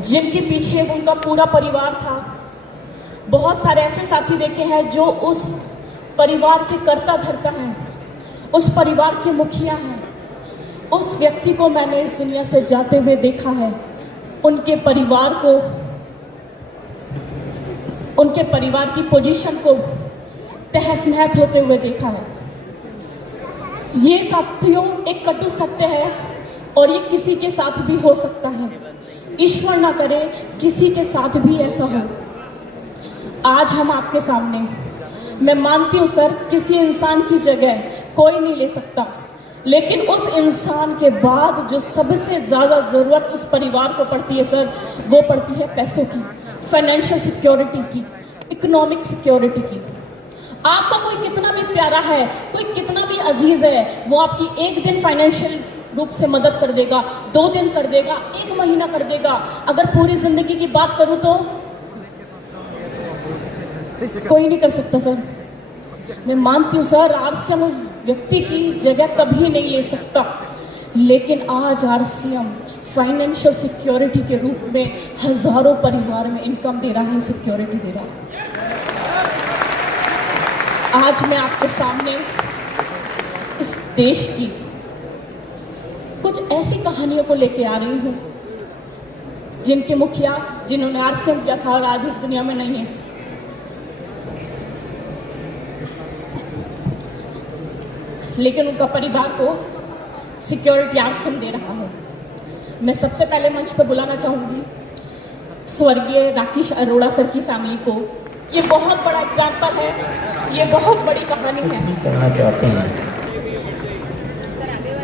जिनके पीछे उनका पूरा परिवार था। बहुत सारे ऐसे साथी देखे हैं जो उस परिवार के कर्ता धर्ता हैं, उस परिवार के मुखिया हैं। उस व्यक्ति को मैंने इस दुनिया से जाते हुए देखा है, उनके परिवार को, उनके परिवार की पोजीशन को तहस नहस होते हुए देखा है। ये साथियों एक कटु सत्य है और ये किसी के साथ भी हो सकता है। ईश्वर ना करे किसी के साथ भी ऐसा हो। आज हम आपके सामने, मैं मानती हूँ सर, किसी इंसान की जगह कोई नहीं ले सकता, लेकिन उस इंसान के बाद जो सबसे ज़्यादा ज़रूरत उस परिवार को पड़ती है सर, वो पड़ती है पैसों की, फाइनेंशियल सिक्योरिटी की, इकोनॉमिक सिक्योरिटी की। आपका कोई कितना भी प्यारा है, कोई कितना भी अजीज है, वो आपकी एक दिन फाइनेंशियल रूप से मदद कर देगा, 2 दिन कर देगा, 1 महीना कर देगा। अगर पूरी जिंदगी की बात करूं तो कोई नहीं कर सकता सर। मैं मानती हूँ सर, आरसीएम उस व्यक्ति की जगह कभी नहीं ले सकता, लेकिन आज आरसीएम फाइनेंशियल सिक्योरिटी के रूप में हजारों परिवार में इनकम दे रहा है, सिक्योरिटी दे रहा है। आज मैं आपके सामने इस देश की कुछ ऐसी कहानियों को लेके आ रही हूँ जिनके मुखिया, जिन्होंने आरसीएम किया था और आज इस दुनिया में नहीं है। लेकिन उनका परिवार को सिक्योरिटी आरसीएम दे रहा है। मैं सबसे पहले मंच पर बुलाना चाहूँगी स्वर्गीय राकेश अरोड़ा सर की फैमिली को। ये बहुत बड़ा एग्जाम्पल है, ये बहुत बड़ी कहानी है। करना चाहते हैं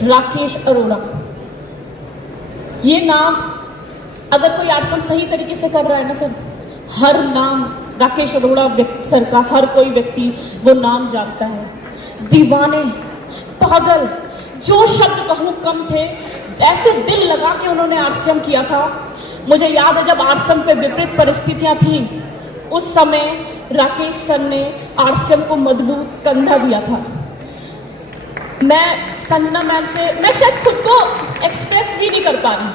राकेश अरोड़ा, ये नाम अगर कोई आरसीएम सही तरीके से कर रहा है ना सर, हर नाम राकेश अरोड़ा सर का हर कोई व्यक्ति वो नाम जानता है। दीवाने, पागल, जो शब्द कहूँ कम थे। ऐसे दिल लगा के उन्होंने आरसीएम किया था। मुझे याद है जब आरसीएम पे विपरीत परिस्थितियां थी, उस समय राकेश सर ने आरसीएम को मजबूत कंधा दिया था। मैं संजना मैम से, मैं शायद खुद को एक्सप्रेस भी नहीं कर पा रही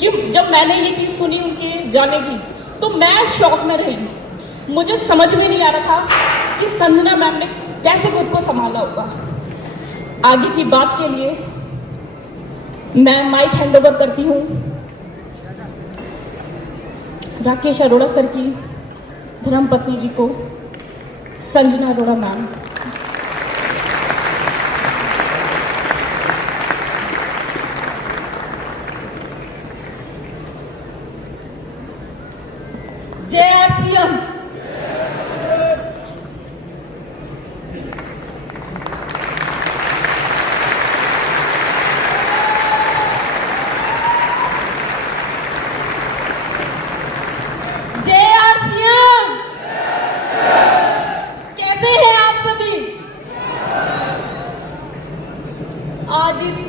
कि जब मैंने ये चीज़ सुनी उनके जाने की, तो मैं शॉक में रही। मुझे समझ में नहीं आ रहा था कि संजना मैम ने कैसे खुद को संभाला होगा। आगे की बात के लिए मैं माइक हैंडओवर करती हूँ राकेश अरोड़ा सर की धर्मपत्नी जी को, संजना अरोड़ा मैम। जय आरसीएम। जय आरसीएम। कैसे हैं आप सभी? आज इस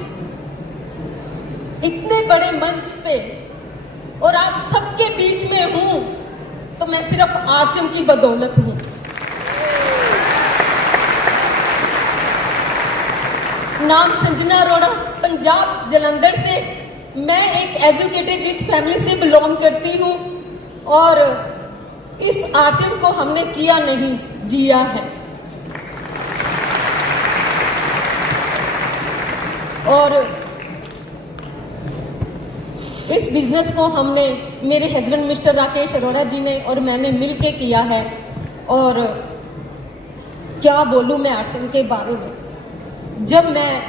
इतने बड़े मंच पे और आप सबके बीच में हूं तो मैं सिर्फ आरसीएम की बदौलत हूं। नाम संजना अरोड़ा, पंजाब जलंधर से। मैं एक एजुकेटेड रिच फैमिली से बिलोंग करती हूं और इस आरसीएम को हमने किया नहीं, जिया है। और इस बिजनेस को हमने, मेरे हस्बैंड मिस्टर राकेश अरोड़ा जी ने और मैंने मिलके किया है। और क्या बोलूं मैं आरसीएम के बारे में। जब मैं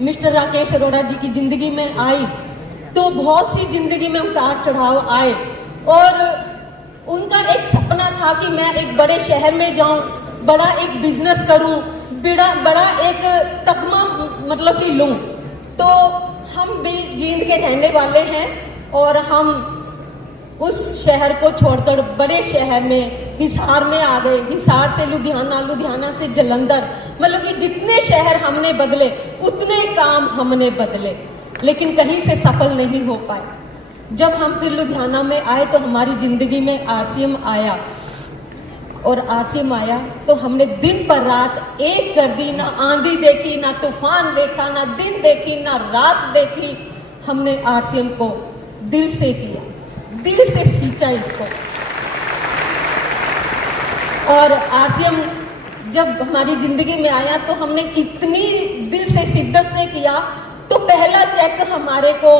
मिस्टर राकेश अरोड़ा जी की ज़िंदगी में आई तो बहुत सी ज़िंदगी में उतार चढ़ाव आए और उनका एक सपना था कि मैं एक बड़े शहर में जाऊं, बड़ा एक बिजनेस करूं, बड़ा एक तगमा मतलब कि लूं। तो हम भी जींद के रहने वाले हैं और हम उस शहर को छोड़कर बड़े शहर में हिसार में आ गए। हिसार से लुधियाना, लुधियाना से जलंधर, मतलब कि जितने शहर हमने बदले उतने काम हमने बदले, लेकिन कहीं से सफल नहीं हो पाए। जब हम फिर लुधियाना में आए तो हमारी ज़िंदगी में आरसीएम आया और आरसीएम आया तो हमने दिन पर रात एक कर दी। ना आंधी देखी, ना तूफान देखा, ना दिन देखी, ना रात देखी। हमने आरसीएम को दिल से किया, दिल से सींचा इसको। और आरसीएम जब हमारी जिंदगी में आया तो हमने इतनी दिल से शिद्दत से किया, तो पहला चेक हमारे को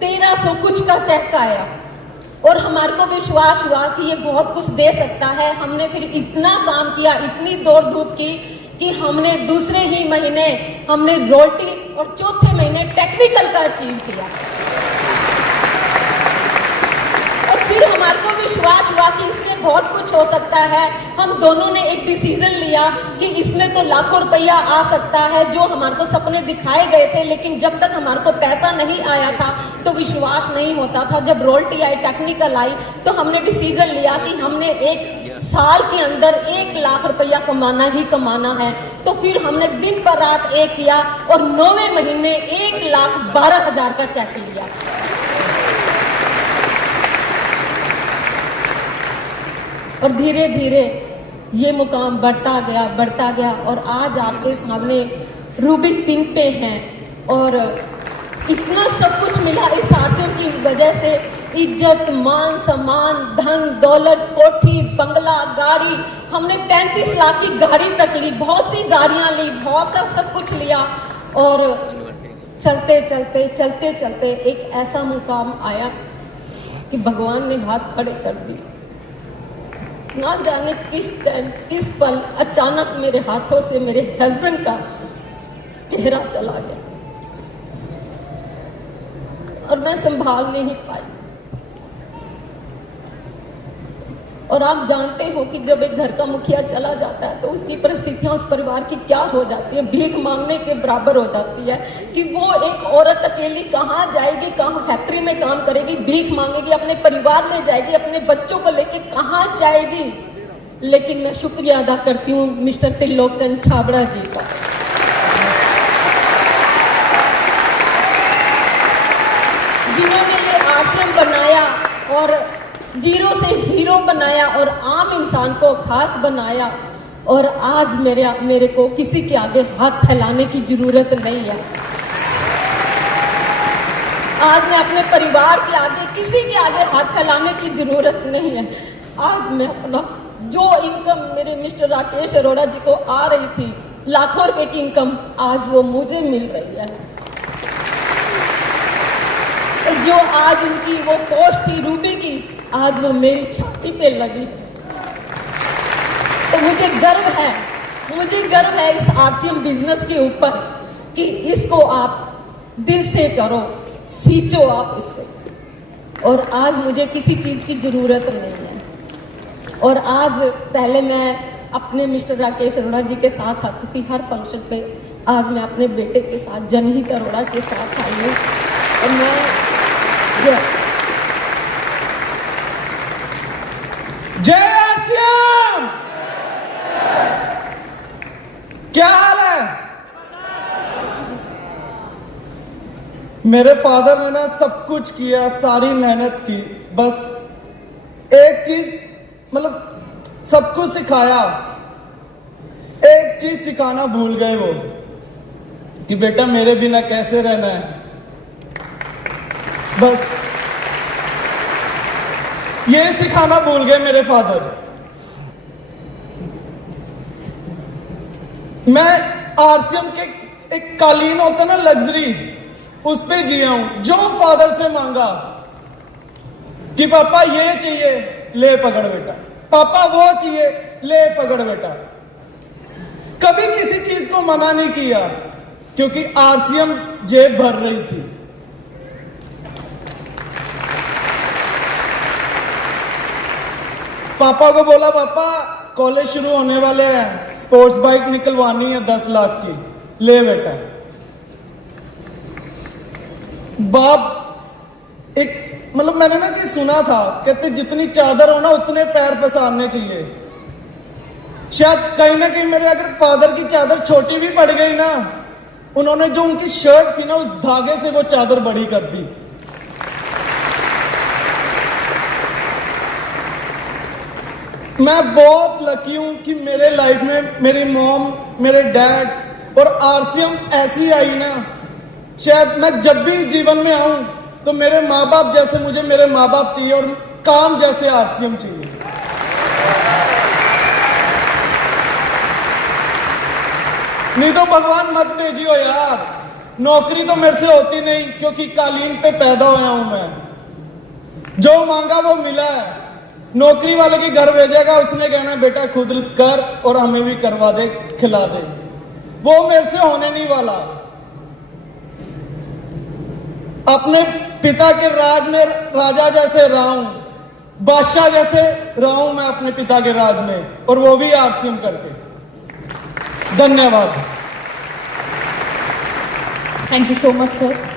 1300 कुछ का चेक आया और हमारे को विश्वास हुआ कि ये बहुत कुछ दे सकता है। हमने फिर इतना काम किया, इतनी दौड़ धूप की कि हमने दूसरे ही महीने हमने रॉयल्टी और चौथे महीने टेक्निकल का अचीव किया। और फिर हमारे को विश्वास हुआ कि इसमें बहुत कुछ हो सकता है। हम दोनों ने एक डिसीजन लिया कि इसमें तो लाखों रुपया आ सकता है, जो हमारे को सपने दिखाए गए थे, लेकिन जब तक हमारे को पैसा नहीं आया था तो विश्वास नहीं होता था। जब रॉयल्टी आई, टेक्निकल आई, तो हमने डिसीजन लिया कि हमने एक साल के अंदर 1 लाख रुपया कमाना ही कमाना है। तो फिर हमने दिन पर रात एक किया और 9वें महीने 1,12,000 का चेक लिया। और धीरे धीरे ये मुकाम बढ़ता गया और आज आपके सामने रूबिक पिन पे हैं। और इतना सब कुछ मिला इस आरसीएम की वजह से, इज्जत, मान, सम्मान, धन, दौलत, कोठी, बंगला, गाड़ी। हमने 35 लाख की गाड़ी तक ली, बहुत सी गाड़ियां ली, बहुत सा सब कुछ लिया। और चलते चलते एक ऐसा मुकाम आया कि भगवान ने हाथ खड़े कर दिए। ना जाने किस टाइम, किस पल अचानक मेरे हाथों से मेरे हस्बैंड का चेहरा चला गया और मैं संभाल नहीं पाई। और आप जानते हो कि जब एक घर का मुखिया चला जाता है तो उसकी परिस्थितियां उस परिवार की क्या हो जाती है, भीख मांगने के बराबर हो जाती है। कि वो एक औरत अकेली कहाँ जाएगी, कहाँ फैक्ट्री में काम करेगी, भीख मांगेगी, अपने परिवार में जाएगी, अपने बच्चों को लेके कहाँ जाएगी। लेकिन मैं शुक्रिया अदा करती हूँ मिस्टर त्रिलोकचंद छाबड़ा जी का, जिन्होंने ये आरसीएम बनाया और जीरो से हीरो बनाया और आम इंसान को खास बनाया। और आज मेरे को किसी के आगे हाथ फैलाने की जरूरत नहीं है। आज मैं अपने परिवार के आगे किसी के आगे हाथ फैलाने की जरूरत नहीं है। आज मैं अपना जो इनकम मेरे मिस्टर राकेश अरोड़ा जी को आ रही थी, लाखों रुपए की इनकम, आज वो मुझे मिल रही है। जो आज उनकी वो पोस्ट थी रूबी की, आज वो मेरी छाती पे लगी। तो मुझे गर्व है इस आरसीएम बिजनेस के ऊपर कि इसको आप दिल से करो, सींचो आप इससे। और आज मुझे किसी चीज की जरूरत नहीं है। और आज पहले मैं अपने मिस्टर राकेश अरोड़ा जी के साथ आती थी हर फंक्शन पे, आज मैं अपने बेटे के साथ, जनहित अरोड़ा के साथ आई हूँ। और मैं जय आरसीएम, क्या हाल है? मेरे फादर ने ना सब कुछ किया, सारी मेहनत की, बस एक चीज, मतलब सब कुछ सिखाया, एक चीज सिखाना भूल गए वो, कि बेटा मेरे बिना कैसे रहना है। बस ये सिखाना भूल गए मेरे फादर। मैं आरसीएम के एक कालीन होता ना, लग्जरी, उस पे जिया हूं। जो फादर से मांगा कि पापा ये चाहिए, ले पकड़ बेटा, पापा वो चाहिए, ले पकड़ बेटा। कभी किसी चीज को मना नहीं किया, क्योंकि आरसीएम जेब भर रही थी। पापा को बोला, पापा कॉलेज शुरू होने वाले हैं, स्पोर्ट्स बाइक निकलवानी है 10 लाख की, ले बेटा। बाप एक, मतलब मैंने ना कि सुना था, कहते जितनी चादर हो ना उतने पैर पसारने चाहिए। शायद कहीं ना कहीं मेरे अगर फादर की चादर छोटी भी पड़ गई ना, उन्होंने जो उनकी शर्ट थी ना, उस धागे से वो चादर बड़ी कर दी। मैं बहुत लकी हूं कि मेरे लाइफ में मेरी मॉम, मेरे डैड और आरसीएम ऐसी आई ना शायद मैं जब भी जीवन में आऊं तो मेरे माँ बाप जैसे मुझे मेरे माँ बाप चाहिए और काम जैसे आरसीएम चाहिए। नहीं तो भगवान मत भेजियो यार, नौकरी तो मेरे से होती नहीं क्योंकि कालीन पे पैदा होया हूं मैं। जो मांगा वो मिला है। नौकरी वाले के घर भेजेगा, उसने कहना बेटा खुद कर और हमें भी करवा दे, खिला दे। वो मेरे से होने नहीं वाला। अपने पिता के राज में राजा जैसे रहा हूं, बादशाह जैसे रहा हूं मैं अपने पिता के राज में, और वो भी आरसीएम करके। धन्यवाद। Thank you so much sir.